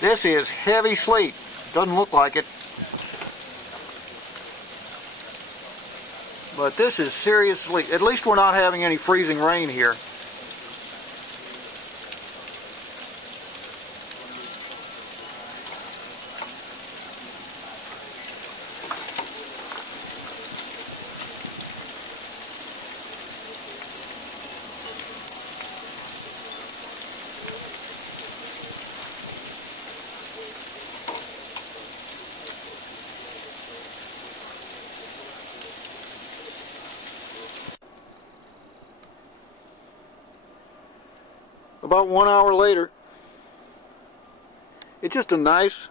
This is heavy sleet. Doesn't look like it. But this is serious sleet. At least we're not having any freezing rain here. About 1 hour later, it's just a nice,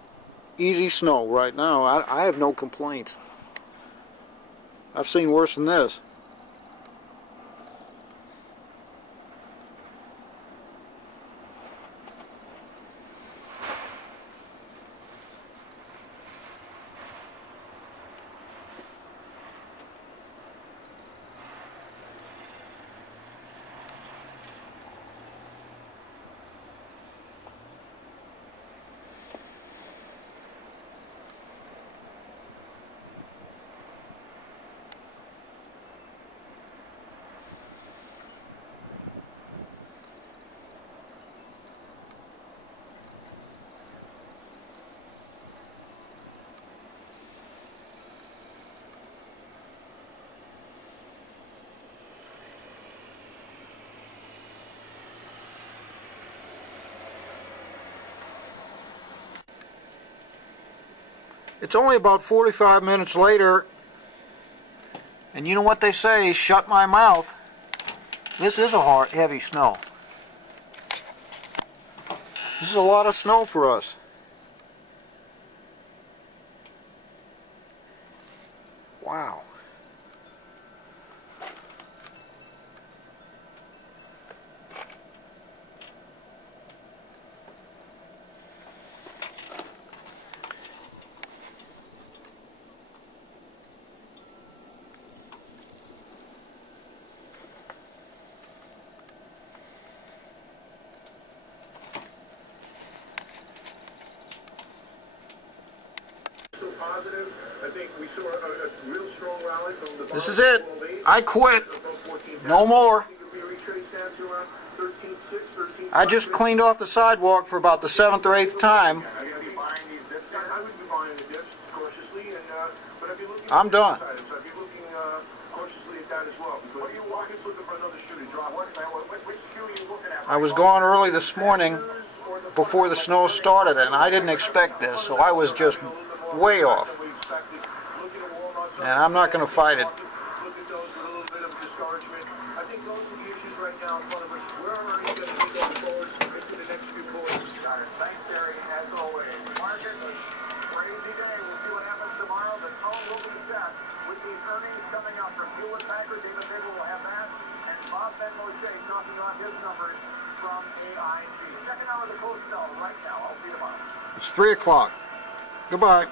easy snow right now. I have no complaints. I've seen worse than this. It's only about 45 minutes later, and you know what they say, shut my mouth. This is a hard, heavy snow. This is a lot of snow for us. Wow. This is it. I quit. No more. I just cleaned off the sidewalk for about the 7th or 8th time. I'm done. I was gone early this morning before the snow started, and I didn't expect this, so I was just way off. And I'm not going to fight it. It's 3 o'clock. Goodbye.